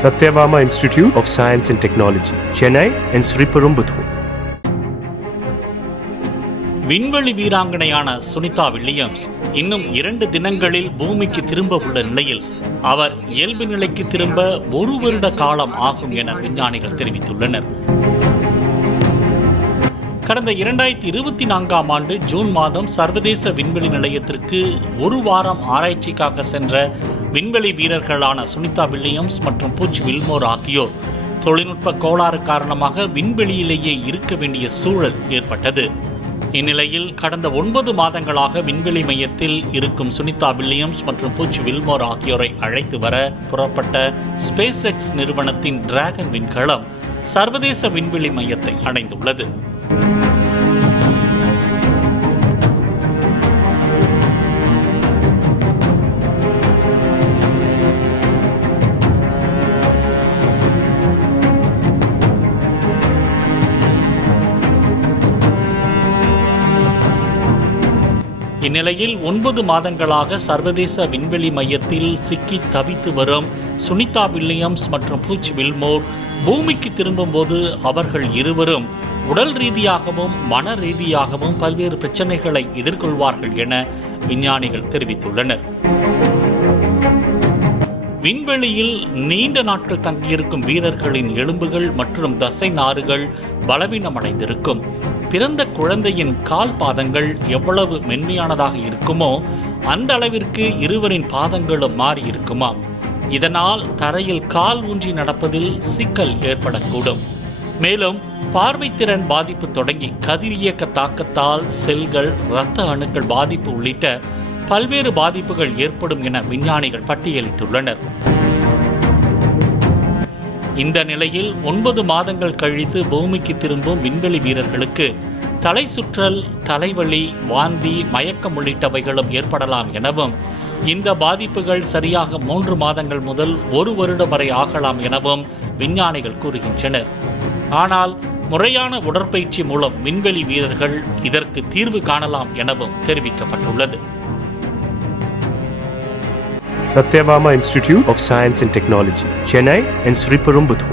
Satyabama Institute of Science and Technology, Chennai and Sriperumbudur. விண்வெளி வீராங்கனையான Sunita Williams இன்னும் 2 தினங்களில் பூமிக்கு திரும்ப உள்ள நிலையில் அவர் இயல்பு நிலைக்கு திரும்ப 1 வருட காலம் ஆகும் என விஞ்ஞானிகள் தெரிவித்துள்ளனர். கடந்த 2024ஆம் ஆண்டு ஜூன் மாதம் சர்வதேச விண்வெளி நிலையத்திற்கு 1 வாரம் ஆராய்ச்சிக்காக சென்ற விண்வெளி வீரர்களான சுனிதா வில்லியம்ஸ் மற்றும் பூச் வில்மோர் ஆகியோர் தொழில்நுட்ப கோளாறு காரணமாக விண்வெளியிலேயே இருக்க வேண்டிய சூழல் ஏற்பட்டது. இந்நிலையில் கடந்த 9 மாதங்களாக விண்வெளி மையத்தில் இருக்கும் சுனிதா வில்லியம்ஸ் மற்றும் பூச் வில்மோர் ஆகியோரை அழைத்து வர புறப்பட்ட ஸ்பேஸ் எக்ஸ் நிறுவனத்தின் டிராகன் விண்கலம் சர்வதேச விண்வெளி மையத்தை அடைந்துள்ளது. இந்நிலையில் 9 மாதங்களாக சர்வதேச விண்வெளி மையத்தில் சிக்கி தவித்து வரும் சுனிதா வில்லியம்ஸ் மற்றும் பூச் வில்மோர் பூமிக்கு திரும்பும் போது அவர்கள் இருவரும் உடல் ரீதியாகவும் மன ரீதியாகவும் பல்வேறு பிரச்சனைகளை எதிர்கொள்வார்கள் என விஞ்ஞானிகள் தெரிவித்துள்ளனர். விண்வெளியில் நீண்ட நாட்கள் தங்கியிருக்கும் வீரர்களின் எலும்புகள் மற்றும் தசை நாறுகள் பலவீனமடைந்திருக்கும். பிறந்த குழந்தையின் கால் பாதங்கள் எவ்வளவு மென்மையானதாக இருக்குமோ அந்த அளவிற்கு இருவரின் பாதங்களும் மாறி இருக்குமா. இதனால் தரையில் கால் ஊன்றி நடப்பதில் சிக்கல் ஏற்படக்கூடும். மேலும் பார்வைத்திறன் பாதிப்பு தொடங்கி கதிரியக்க தாக்கத்தால் செல்கள், இரத்த அணுக்கள் பாதிப்பு உள்ளிட்ட பல்வேறு பாதிப்புகள் ஏற்படும் என விஞ்ஞானிகள் பட்டியலிட்டுள்ளனர். இந்த நிலையில் 9 மாதங்கள் கழித்து பூமிக்கு திரும்பும் விண்வெளி வீரர்களுக்கு தலை சுற்றல், தலைவலி, வாந்தி, மயக்கம் உள்ளிட்டவைகளும் ஏற்படலாம் எனவும் இந்த பாதிப்புகள் சரியாக 3 மாதங்கள் முதல் 1 வருடம் வரை ஆகலாம் எனவும் விஞ்ஞானிகள் கூறுகின்றனர். ஆனால் முறையான உடற்பயிற்சி மூலம் விண்வெளி வீரர்கள் இதற்கு தீர்வு காணலாம் எனவும் தெரிவிக்கப்பட்டுள்ளது. Satyabama Institute of Science and Technology, Chennai and Sriperumbudur.